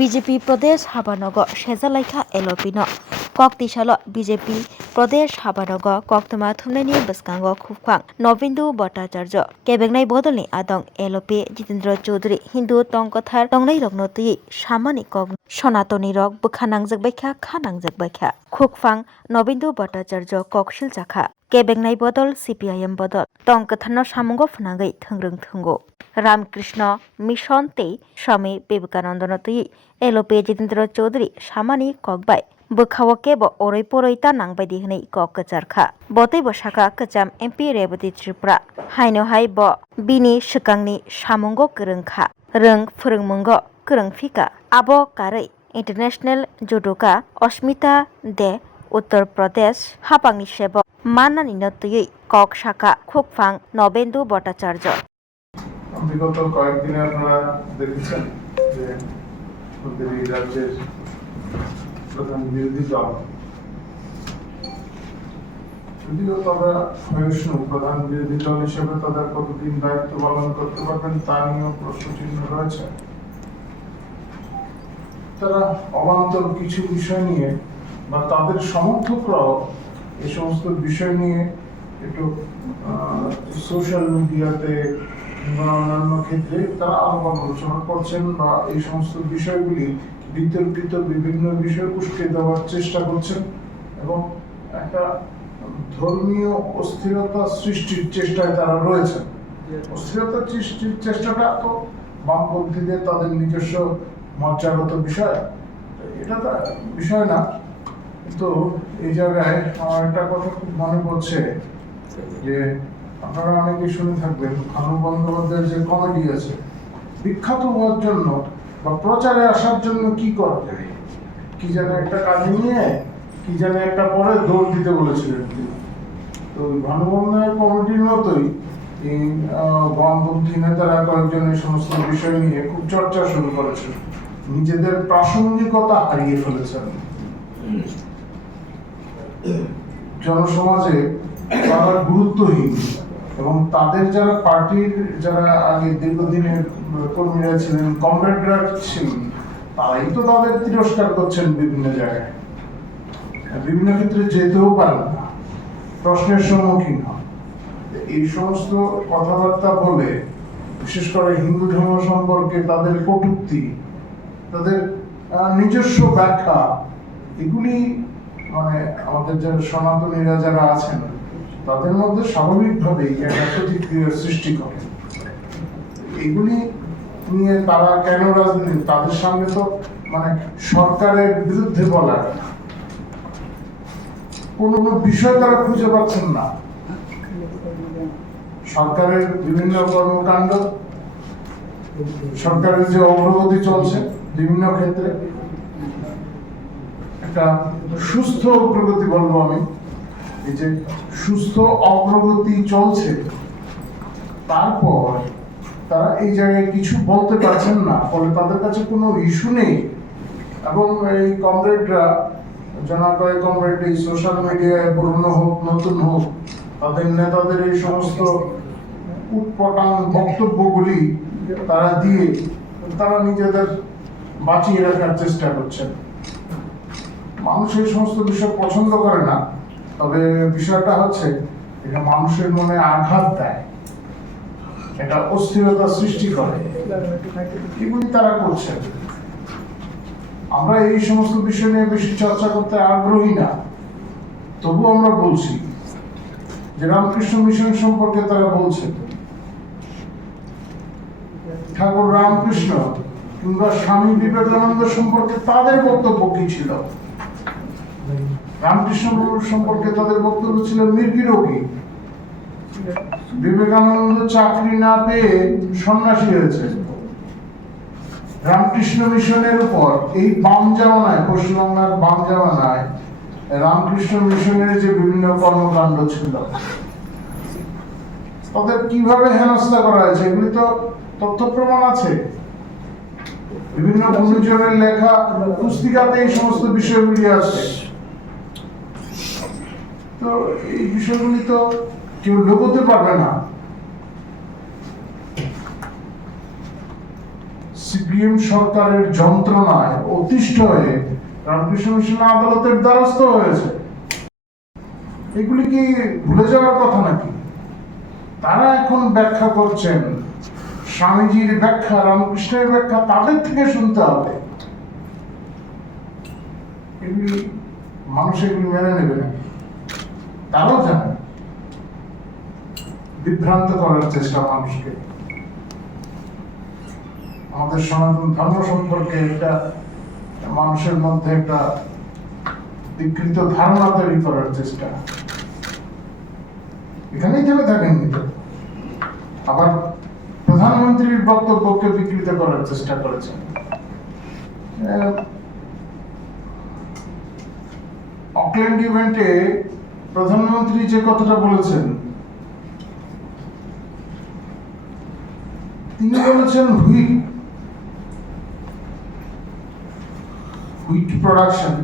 BJP প্রদেশ হাবানগ সেজালাইখা এলপিনো ককতিসাল BJP প্রদেশ হাবানগ কক্তমা থুমনাইনি বসকাঙ্গ খুবखां Navendu Bhattacharya केबेंनाय बदलनि आदं LP Jitendra Chaudhary Hindu तंकथार तंगनाय रगनो तुई सामानि कग सनातनी रग बखानांजोगबायखा खानांजोगबायखा खुबखां नवेन्दु भट्टाचार्य ककशिल जाखा केबेंनाय बदल सीपीआईएम बदल तंकथारनो सामुंगो फुनांगै थोंग्रों थोंगो रामकृष्ण मिशन ते स्वामी विवेकानंदनो तुई एलपि जितेन्द्र चौधरी सामानि कगबाय बोखावो केबो ओरै पोरैता नांबायदि हनै कक कचारखा बतै बसाखा कचाम एमपि रेवती त्रिपुरा हाइनहाय ब बिनि सिगांनि सामुंगो गोरोंखा रों फोरोंमुंगो गोरोंफिका आबो कारै इंटरनेशनल जुडोका अस्मिता दे उत्तर प्रदेश हापांनि सेब माननानि नतुयै कक शाखा खुबखां नवेन्दु भट्टाचार्य বিগত কয়েকদিনে আপনারা দেখেছেন যে আমাদের এই রাজ্যের প্রধান বিরোধী দল যদিও তারা সহিষ্ণু প্রধান বিরোধী দল হিসেবে তাদের কতদিন দায়িত্ব পালন করতে পারবেন তা নিয়েও প্রশ্নচিহ্ন রয়েছে। তারা অবান্তর কিছু বিষয় নিয়ে বা তাদের সমর্থকরাও এই সমস্ত বিষয় নিয়ে একটু সোশ্যাল মিডিয়াতে বা অন্যান্য ক্ষেত্রে তারা আলাপ আলোচনা করছেন বা এই সমস্ত বিষয়গুলি বিতর্কিত বিভিন্ন বিষয় উস্কে দেওয়ার চেষ্টা করছেন এবং একটা ধর্মীয় অস্থিরতা সৃষ্টির চেষ্টায় তারা রয়েছেন। অস্থিরতা সৃষ্টির চেষ্টাটা তো বামপন্থীদের তাদের নিজস্ব মজ্জাগত বিষয়, এটা তো বিষয় না। তো এই জায়গায় আমার একটা কথা খুব মনে পড়ছে যে আপনারা অনেকে শুনে থাকবেন ভানু বন্দ্যোপাধ্যায়ের যে কমেডি আছে, বিখ্যাত হওয়ার জন্য বা প্রচারে আসার জন্য কি করা যায়, কি যেন একটা কাজে নিয়ে কি যেন একটা পরে দৌড় দিতে বলেছিলেন তিনি। তো ভানু বন্দ্যোপাধ্যায়ের কমেডির মতোই এই বামপন্থী নেতারা কয়েকজন এই সমস্ত বিষয় নিয়ে খুব চর্চা শুরু করেছেন, নিজেদের প্রাসঙ্গিকতা হারিয়ে ফেলেছেন। জনসমাজে তারা গুরুত্বহীন এবং তাদের যারা পার্টির যারা আগে দীর্ঘদিনের কর্মীরা ছিলেন, কমরেডরা ছিলেন, তারাই তো তাদের তিরস্কার করছেন বিভিন্ন জায়গায়, বিভিন্ন ক্ষেত্রে যেতেও পারেন না, প্রশ্নের সম্মুখীন হন। এই সমস্ত কথাবার্তা বলে বিশেষ করে হিন্দু ধর্ম সম্পর্কে তাদের কটূক্তি, তাদের নিজস্ব ব্যাখ্যা, এগুলি মানে আমাদের যারা সনাতনীরা যারা আছেন তাদের মধ্যে স্বাভাবিকভাবেই একটা প্রতিক্রিয়ার সৃষ্টি করে। এগুলি নিয়ে তারা কেন রাজনীতি, তাদের সামনে তো মানে সরকারের বিরুদ্ধে বলার কোন বিষয় তারা খুঁজে পাচ্ছেন না। সরকারের বিভিন্ন কর্মকাণ্ড, সরকারের যে অগ্রগতি চলছে বিভিন্ন ক্ষেত্রে, একটা সুস্থ অগ্রগতি বলবো আমি, এই যে সুস্থ অগ্রগতি চলছে, তারপর তারা এই জায়গায় কিছু বলতে পারছেন না, ফলে তাদের কাছে কোনো ইস্যু নেই। এবং এই কমরেডরা জনপ্রিয় কমরেড এই সোশ্যাল মিডিয়ায় পুরনো হোক নতুন হোক, তাদের নেতাদের এই সমস্ত উটপটাং বক্তব্যগুলি তারা দিয়ে তারা নিজেদের বাঁচিয়ে রাখার চেষ্টা করছেন। মানুষ এই সমস্ত বিষয় পছন্দ করে না, তবে বিষয়টা হচ্ছে এটা মানুষের মনে আঘাত দেয়, এটা অস্থিরতা সৃষ্টি করে, এগুলি তারা করছে। আমরা এই সমস্ত বিষয় নিয়ে বেশি চর্চা করতে আগ্রহী না, তবু আমরা বলছি যে রামকৃষ্ণ মিশন সম্পর্কে তারা বলছে, ঠাকুর রামকৃষ্ণ কিংবা স্বামী বিবেকানন্দ সম্পর্কে তাদের বক্তব্য কি ছিল? রামকৃষ্ণ সম্পর্কে তাদের বক্তব্য ছিল মির্গি, বিবেকানন্দ চাকরি না পেয়ে সন্ন্যাসী হয়েছে। রামকৃষ্ণ মিশনের উপর এই বাম জামানায়, পশ্চিমবাংলার বাম জামানায় রামকৃষ্ণ মিশনের যে বিভিন্ন কর্মকাণ্ড ছিল, তাদের কিভাবে হেনস্থা করা হয়েছে, এগুলি তো তথ্য প্রমাণ আছে। বিভিন্ন গুণীজনের লেখা পুস্তিকাতে এই সমস্ত বিষয়গুলি আছে। তো এই বিষয়গুলি তো কেউ লুকোতে পারবে না। সিপিএম সরকারের যন্ত্রণায় অতিষ্ঠ হয়ে রামকৃষ্ণ মিশন আদালতের দ্বারস্থ হয়েছে। এগুলি কি ভুলে যাওয়ার কথা নাকি? তারা এখন ব্যাখ্যা করছেন, স্বামীজির ব্যাখ্যা, রামকৃষ্ণের ব্যাখ্যা তাদের থেকে শুনতে হবে। এগুলি মানুষ এগুলি মেনে নেবে না, তারাও জানে। বিভ্রান্ত করার চেষ্টা মানুষকে, আমাদের সনাতন ধর্ম সম্পর্কে একটা মানুষের মধ্যে একটা বিকৃত ধারণা তৈরি করার চেষ্টা, এখানেই থেমে থাকেননি তো। আবার প্রধানমন্ত্রীর বক্তব্যকে বিকৃত করার চেষ্টা করেছেন। অকল্যান্ড ইভেন্টে প্রধানমন্ত্রী যে কথাটা বলেছেন, তিনি বলেছেন হুইট প্রোডাকশন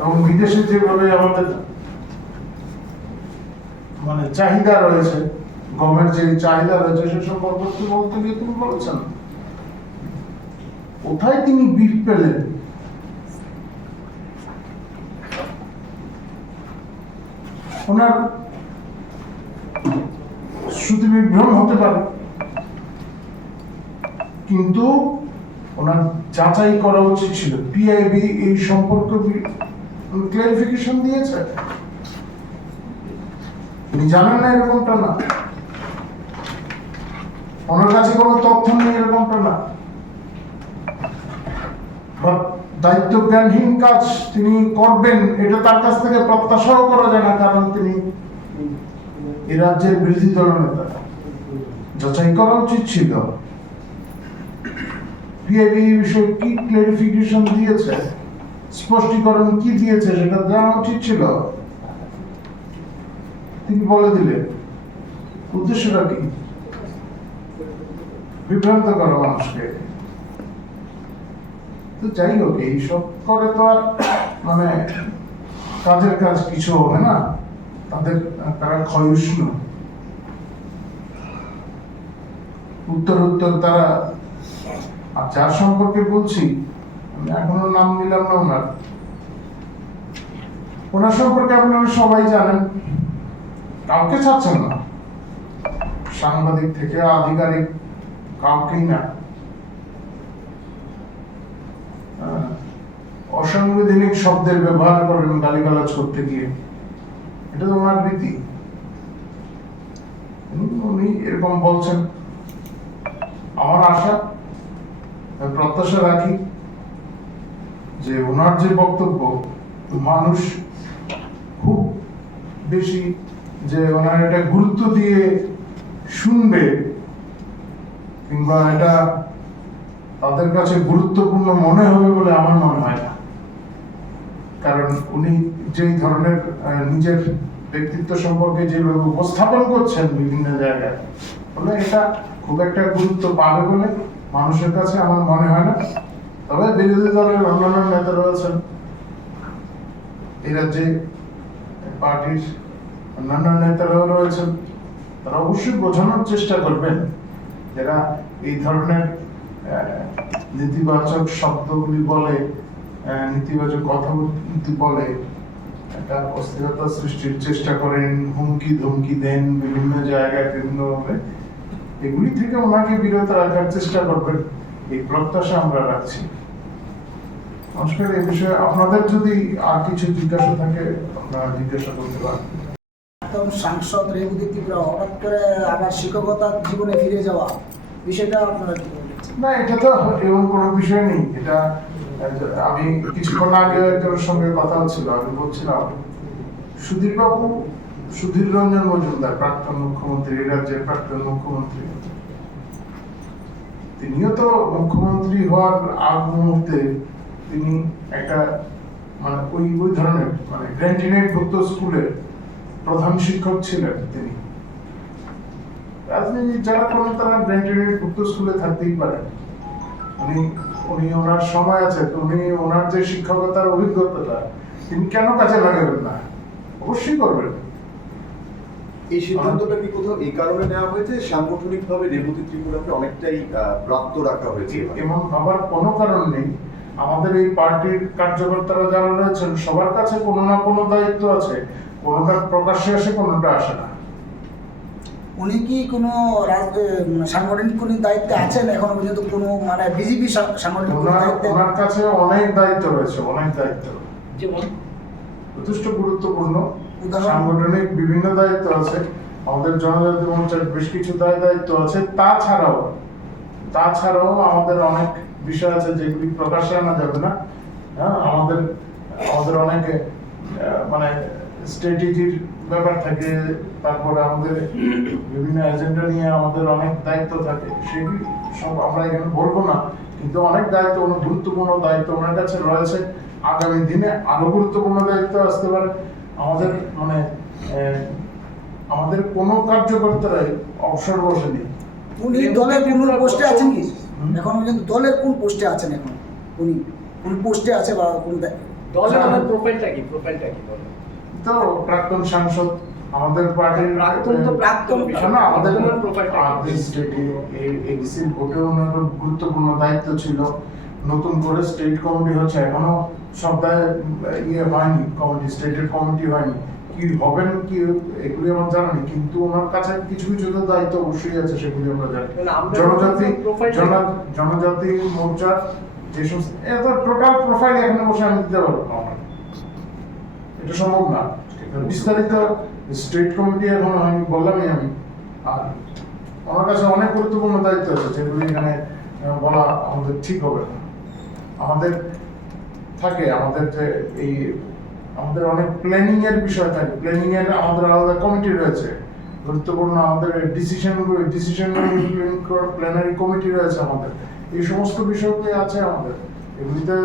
এবং বিদেশে যেভাবে আমাদের মানে চাহিদা রয়েছে, গমের যে চাহিদা রয়েছে সে সম্পর্কে বলতে গিয়ে তিনি বলেছেন কোথায় তিনি বিট পেলেন। ওনার শ্রুতি বিভ্রম হতে পারে, কিন্তু ওনার যাচাই করা উচিত ছিল। পিআইবি এই সম্পর্কে ক্লারিফিকেশন দিয়েছে, তিনি জানেন না এরকমটা না, ওনার কাছে কোনো তথ্য নেই এরকমটা না, দায়িত্ব জ্ঞানহীন কাজ তিনি করবেন এটা তার কাছ থেকে প্রত্যাশাও করা যায় না, কারণ তিনি এই রাজ্যের বিরোধী দলনেতা। যাচাই করা উচিত ছিল পিআইবি এই বিষয়ে কি ক্লারিফিকেশন দিয়েছে, স্পষ্টীকরণ কি দিয়েছে সেটা জানা উচিত ছিল। তিনি বলে দিলেন, উদ্দেশ্যটা কি? বিভ্রান্ত করা মানুষকে। তো যাই হোক, এইসব করে তো আর মানে কাজের কাজ কিছু হবে না, তারা ক্ষয়িষ্ণু। উত্তর তারা, আর যার সম্পর্কে বলছি আমি এখনো নাম নিলাম না, ওনার সম্পর্কে আপনারা সবাই জানেন, কাউকে ছাড়ছেন না, সাংবাদিক থেকে আধিকারিক কাউকেই না। অসাংবিধানিক শব্দের ব্যবহার করেন গালিগালাজ করতে গিয়ে, এটা তো ওনার রীতি। উনি এরকম বলছেন। আমার আশা, প্রত্যাশা রাখি যে ওনার যে বক্তব্য মানুষ খুব বেশি যে ওনার এটা গুরুত্ব দিয়ে শুনবে, কিংবা এটা তাদের কাছে গুরুত্বপূর্ণ মনে হবে বলে আমার মনে হয় না। কারণ উনি যেই ধরনের নিজের ব্যক্তিত্ব সম্পর্কে যেভাবে উপস্থাপন করছেন বিভিন্ন জায়গায়, বলে এটা খুব একটা গুরুত্ব পাবে বলে মানুষের কাছে আমার মনে হয় না। তবে বিরোধী দলের অন্যান্য নেতা রয়েছেন, এই রাজ্যে পার্টির অন্যান্য নেতারাও রয়েছেন, তারা অবশ্যই বোঝানোর চেষ্টা করবেন যারা এই ধরনের নেতিবাচক শব্দগুলি বলে, নেতিবাচক কথাগুলি বলে, একটা অস্থিরতা সৃষ্টির চেষ্টা করেন, হুমকি ধমকি দেন বিভিন্ন জায়গায় বিভিন্নভাবে, এগুলি থেকে ওনাকে বিরত রাখার চেষ্টা করবেন, এই প্রত্যাশা আমরা রাখছি। নমস্কার। এই বিষয়ে আপনাদের যদি আর কিছু জিজ্ঞাসা থাকে আপনারা জিজ্ঞাসা করতে পারেন। একদম সাংসদ রেবতী ত্রিপুরা হঠাৎ করে আবার শিক্ষকতার জীবনে ফিরে যাওয়া, বিষয়টা আপনারা কি বলছেন? না, এটা তো এমন কোনো বিষয় নেই। এটা আমি কিছুক্ষণ আগে একজনের সঙ্গে কথা হচ্ছিল, আমি বলছিলাম সুধীর রঞ্জন মজুমদার, প্রাক্তন মুখ্যমন্ত্রী, এই রাজ্যের প্রাক্তন মুখ্যমন্ত্রী, তিনিও তো মুখ্যমন্ত্রী হওয়ার আগ মুহূর্তে তিনি একটা মানে ওই ধরনের মানে গ্র্যান্টিনেট ভুক্ত স্কুলের প্রধান শিক্ষক ছিলেন। তিনি রাজনীতি যারা করেন তারা গ্র্যান্টিনেট ভুক্ত স্কুলে থাকতেই পারেন। উনি ওনার সময় আছে, উনি ওনার যে শিক্ষকতার অভিজ্ঞতাটা তিনি কেন কাজে লাগাবেন না? অবশ্যই করবেন। এই সিদ্ধান্তটা কি কোথাও এই কারণে নেওয়া হয়েছে সাংগঠনিকভাবে রেবতী ত্রিপুরাকে অনেকটাই প্রাপ্ত রাখা হয়েছে? এমন ভাবার কোনো কারণ নেই। আমাদের এই পার্টির কার্যকর্তারা যারা রয়েছেন সবার কাছে কোনো না কোনো দায়িত্ব আছে, কোনোটা প্রকাশ্যে আসে কোনোটা আসে না। উনি কি কোনো সাংগঠনিক কোনো দায়িত্বে আছেন এখনো পর্যন্ত, কোনো মানে বিজেপি সাংগঠনিক কোনো দায়িত্বে? ওনার কাছে অনেক দায়িত্ব রয়েছে, অনেক দায়িত্ব, যেমন যথেষ্ট গুরুত্বপূর্ণ উদাহরণ? সাংগঠনিক বিভিন্ন দায়িত্ব আছে, আমাদের জনজাতি মোর্চার বেশ কিছু দায়িত্ব আছে। তাছাড়াও আমাদের অনেক বিষয় আছে যেগুলি প্রকাশ্যে আনা যাবে না। হ্যাঁ, আমাদের অনেক মানে স্ট্র্যাটেজির ব্যাপার থাকে, তারপরে আমাদের বিভিন্ন এজেন্ডা নিয়ে আমাদের অনেক দায়িত্ব থাকে, সেগুলি সব আমরা এখানে বলবো না, কিন্তু অনেক দায়িত্ব, অনেক গুরুত্বপূর্ণ দায়িত্ব ওনার কাছে রয়েছে। আগামী দিনে আরো গুরুত্বপূর্ণ দায়িত্ব আসতে পারে। আমাদের কোনো কার্যকর্তারাই অবসর বসেনি। উনি দলের কোন পোস্টে আছেন কি এখন পর্যন্ত? দলের কোন পোস্টে আছেন এখন উনি? কোন পোস্টে আছে বা কোন দলের ওনার প্রোফাইলটা কি বলেন? তো প্রাক্তন সাংসদ আমাদের পার্টির প্রাক্তন না, আমাদের প্রোফাইলটা এডিসির ভোটে ওনার গুরুত্বপূর্ণ দায়িত্ব ছিল। নতুন করে স্টেট কমিটি হচ্ছে, এখনো সপ্তাহে হয়নি, স্টেটের কমিটি হয়নি, কি হবেন কি এগুলি আমার জানা নেই, কিন্তু ওনার কাছে কিছু কিছু তো দায়িত্ব অবশ্যই আছে, সেগুলি আমরা জানি। জনজাতি মোর্চার যে সমস্ত টোটাল প্রোফাইল এখানে বসে আমি দিতে পারবো না, এটা সম্ভব না। বিস্তারিত স্টেট কমিটি এখনো হয়নি, বললামই আমি। আর আমার কাছে অনেক গুরুত্বপূর্ণ দায়িত্ব আছে যেগুলি এখানে বলা আমাদের ঠিক হবে না। আমাদের যে আমাদের অনেক প্ল্যানিং এর বিষয় থাকে, প্ল্যানিং এর আমাদের আলাদা কমিটি রয়েছে, গুরুত্বপূর্ণ আমাদের ডিসিশন প্ল্যানারি কমিটি রয়েছে আমাদের, এই সমস্ত বিষয়গুলি আছে আমাদের, এগুলিতে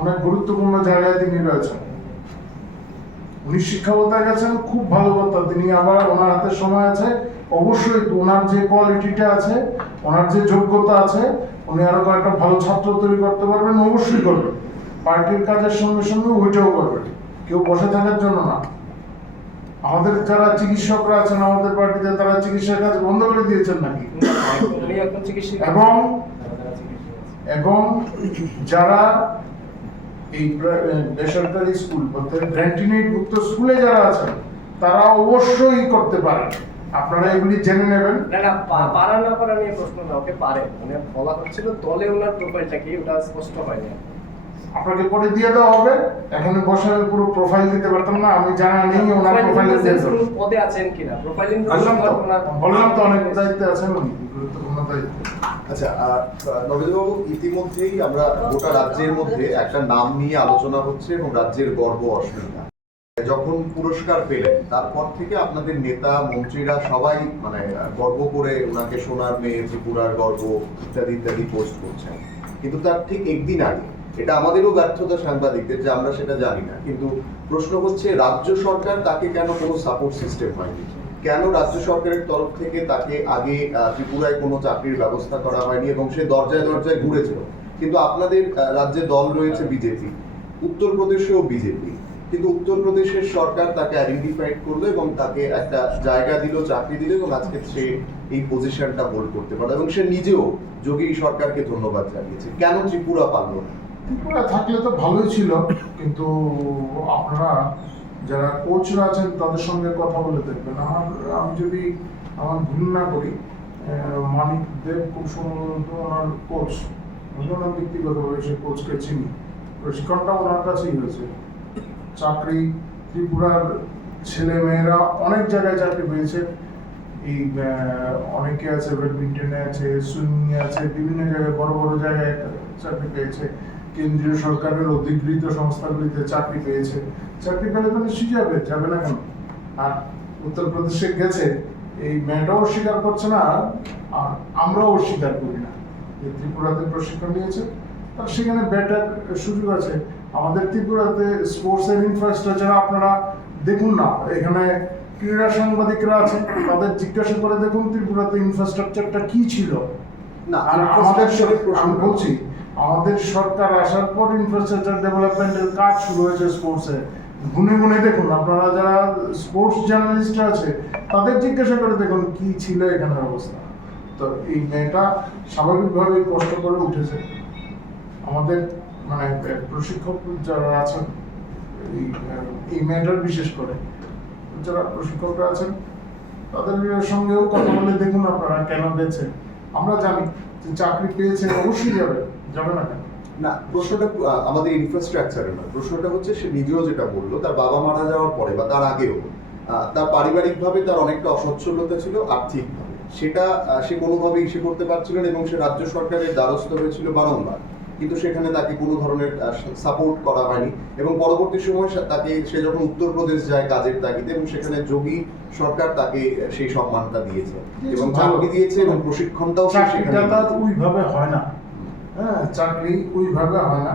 অনেক গুরুত্বপূর্ণ জায়গায় তিনি রয়েছেন। উনি শিক্ষকতা গেছেন, খুব ভালো কথা, তিনি আবার ওনার হাতে সময় আছে, অবশ্যই ওনার যে কোয়ালিটিটা আছে, ওনার যে যোগ্যতা আছে, উনি আরো কয়েকটা ভালো ছাত্র তৈরি করতে পারবেন, অবশ্যই করবেন। পার্টির কাজের সঙ্গে সঙ্গে ওইটাও করবেন, কেউ বসে থাকার জন্য না। আমাদের যারা চিকিৎসকরা আছেন আমাদের পার্টিতে, তারা চিকিৎসার কাজ বন্ধ করে দিয়েছেন নাকি? এবং যারা এই বেসরকারি স্কুল বলতে গ্র্যান্টিনেট মুক্ত স্কুলে যারা আছেন তারা অবশ্যই করতে পারেন, আপনারা এগুলি জেনে নেবেন। না পারা না পারা নিয়ে প্রশ্ন না, ওকে পারে, মানে বলা হচ্ছিল দলে ওনার প্রোফাইলটা কি, ওটা স্পষ্ট হয়নি। আপনাকে পরে দিয়ে দেওয়া হবে, এখানে বসে পুরো প্রোফাইল দিতে পারতাম না, আমি জানা নেই ওনার প্রোফাইলে দিয়ে দেব। পদে আছেন কিনা প্রোফাইলিং বললাম তো অনেক দায়িত্বে আছেন উনি, গুরুত্বপূর্ণ দায়িত্ব। আচ্ছা, নবেন্দুবাবু, ইতিমধ্যেই আমরা গোটা রাজ্যের মধ্যে একটা নাম নিয়ে আলোচনা হচ্ছে এবং রাজ্যের গর্ব অস্মিতা। যখন পুরস্কার পেলেন তারপর থেকে আপনাদের নেতা মন্ত্রীরা সবাই মানে গর্ব করে ওনাকে সোনার মেয়ে, ত্রিপুরার গর্ব ইত্যাদি ইত্যাদি পোস্ট করছেন, কিন্তু তার ঠিক একদিন আগে, এটা আমাদেরও ব্যর্থতা সাংবাদিকদের যে আমরা সেটা জানি না, কিন্তু প্রশ্ন হচ্ছে রাজ্য সরকার তাকে কেন কোনো সাপোর্ট সিস্টেম হয়নি, কেন রাজ্য সরকারের তরফ থেকে তাকে আগে ত্রিপুরায় কোনো চাকরির ব্যবস্থা করা হয়নি এবং সে দরজায় দরজায় ঘুরেছিল। কিন্তু আপনাদের রাজ্যে দল রয়েছে বিজেপি, উত্তরপ্রদেশেও বিজেপি, কিন্তু উত্তরপ্রদেশের সরকার তাকে আইডেন্টিফাইড করলো এবং তাকে একটা জায়গা দিল, চাকরি দিল এবং আজকে সে এই পজিশনটা হোল্ড করতে পারলো এবং সে নিজেও যোগী সরকারকে ধন্যবাদ জানিয়েছে। কেন ত্রিপুরা পারলো না? ত্রিপুরা থাকলে তো ভালোই ছিল, কিন্তু আপনারা যারা কোচরা আছেন তাদের সঙ্গে কথা বলে দেখবেন। আমি যদি আমার ভুল না করি, মানিক দেব খুব সম্ভবত ওনার কোচ, ওনার ব্যক্তিগতভাবে সে কোচকে চিনি, প্রশিক্ষণটা ওনার কাছেই হয়েছে। চাকরি ত্রিপুরার ছেলে মেয়েরা অনেক জায়গায় চাকরি পেয়েছে, এই অনেকে আছে ব্যাডমিন্টনে আছে, সুইমিং আছে, বিভিন্ন জায়গায় বড় বড় জায়গায় চাকরি পেয়েছে, কেন্দ্রীয় সরকারের অধিকৃত সংস্থাগুলিতে চাকরি পেয়েছে। চাকরি পেলে তো নিশ্চয়ই যাবে না কেন? আর উত্তরপ্রদেশে গেছে, এই মেয়েটাও স্বীকার করছে না আর আমরাও স্বীকার করি না যে ত্রিপুরাতে প্রশিক্ষণ নিয়েছে, আর সেখানে বেটার সুযোগ আছে। আমাদের ত্রিপুরাতে স্পোর্টস এর ইনফ্রাস্ট্রাকচার আপনারা দেখুন না, এখানে ক্রীড়া সাংবাদিকরা আছে, তাদের জিজ্ঞাসা করে দেখুন ত্রিপুরাতে ইনফ্রাস্ট্রাকচারটা কি ছিল। না, আর আমি বলছি আমাদের সরকার আসার পর ইনফ্রাস্ট্রাকচার ডেভেলপমেন্টের কাজ শুরু হয়েছে স্পোর্টসে, গুনে গুনে দেখুন, আপনারা যারা স্পোর্টস জার্নালিস্ট আছে তাদের জিজ্ঞাসা করে দেখুন কি ছিল এখানের অবস্থা। তো এই মেয়েটা স্বাভাবিকভাবেই কষ্ট করে উঠেছে। আমাদের মানে প্রশিক্ষক যারা আছেন এই মেয়েটার বিশেষ করে যারা প্রশিক্ষকরা আছেন তাদের সঙ্গেও কথা বলে দেখুন আপনারা কেন গেছে। আমরা জানি যে চাকরি পেয়েছে অবশ্যই যাবে না কেন? না, প্রশ্নটা আমাদের ইনফ্রাস্ট্রাকচারের নয়, প্রশ্নটা হচ্ছে সে নিজেও যেটা বললো তার বাবা মারা যাওয়ার পরে বা তার আগেও তার পারিবারিকভাবে তার অনেকটা অসচ্ছলতা ছিল আর্থিকভাবে, সেটা সে কোনোভাবেই ইসে করতে পারছিল না এবং সে রাজ্য সরকারের দ্বারস্থ হয়েছিল বারংবার, কিন্তু সেখানে তাকে কোনো ধরনের সাপোর্ট করা হয়নি এবং পরবর্তী সময় সে যখন উত্তরপ্রদেশ যায় কাজের তাগিদে এবং সেখানে যোগী সরকার তাকে সেই সম্মানটা দিয়েছে এবং চাকরি দিয়েছে এবং প্রশিক্ষণটাও চাকরিটা ওইভাবে হয় না। হ্যাঁ, চাকরি ওইভাবে হয় না।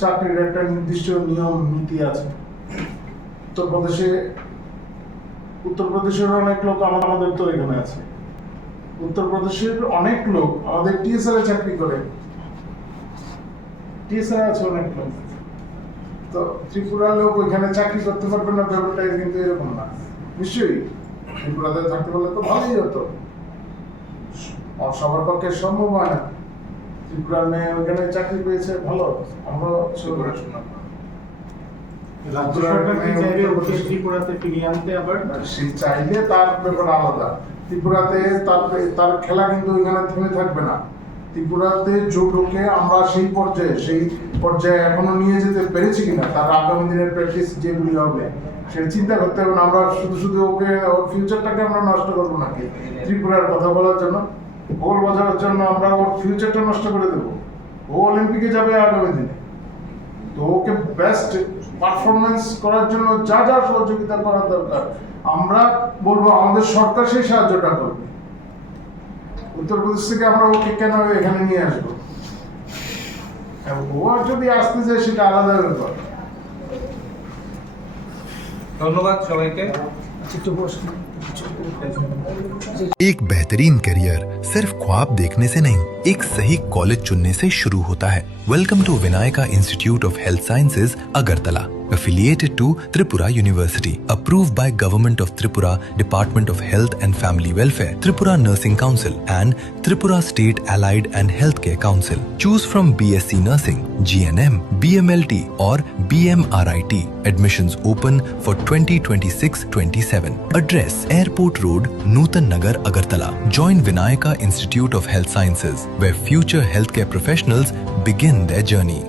চাকরির একটা নির্দিষ্ট নিয়ম নীতি আছে। উত্তরপ্রদেশের অনেক লোক আমাদের তো এখানে আছে। উত্তরপ্রদেশের অনেক লোক আমাদের টিএসআর এ চাকরি করে, টিএসআর আছে অনেক লোক। তো ত্রিপুরার লোক ওইখানে চাকরি করতে পারবে না ব্যাপারটা কিন্তু এরকম না। নিশ্চয়ই ত্রিপুরাতে থাকতে পারলে তো ভালোই হতো, সবার পক্ষে সম্ভব হয় না। ত্রিপুরার মেয়ে ওইখানে চাকরি পেয়েছে, ভালো, আমরা শুনলাম। ত্রিপুরাতে ফিরিয়ে আনতে আবার সে চাইলে তার ব্যাপার আলাদা। ত্রিপুরাতে তার খেলা কিন্তু ওইখানে থেমে থাকবে না। ত্রিপুরাতে যোগকে আমরা সেই পর্যায়ে এখনো নিয়ে যেতে পেরেছি কিনা, তার আগামী দিনের প্র্যাকটিস যেগুলি হবে সেটা চিন্তা করতে হবে না। আমরা শুধু ওকে ওর ফিউচারটাকে আমরা নষ্ট করবো নাকি ত্রিপুরার কথা বলার জন্য, গোল বাজানোর জন্য আমরা ওর ফিউচারটা নষ্ট করে দেবো? ও অলিম্পিকে যাবে আগামী দিনে, তো ওকে বেস্ট পারফরমেন্স করার জন্য যা যা সহযোগিতা করার দরকার আমরা বলবো, আমাদের সরকার সেই সাহায্যটা করবে। উত্তরপ্রদেশ থেকে আমরা ওকে কেন এখানে নিয়ে আসবো? ও আর যদি আসতে যায় সেটা আলাদা ব্যাপার। ধন্যবাদ সবাইকে। एक बेहतरीन करियर सिर्फ ख्वाब देखने से नहीं, एक सही कॉलेज चुनने से शुरू होता है। Welcome to Vinayaka institute of health sciences, Agartala, affiliated to Tripura University, approved by Government of Tripura, Department of Health and Family Welfare, Tripura Nursing Council and Tripura State Allied and Healthcare Council. Choose from BSc Nursing, GNM, BMLT or BMRIT. Admissions open for 2026-27. Address: Airport Road, Nutan Nagar, Agartala. Join Vinayaka Institute of Health Sciences, where future healthcare professionals begin their journey.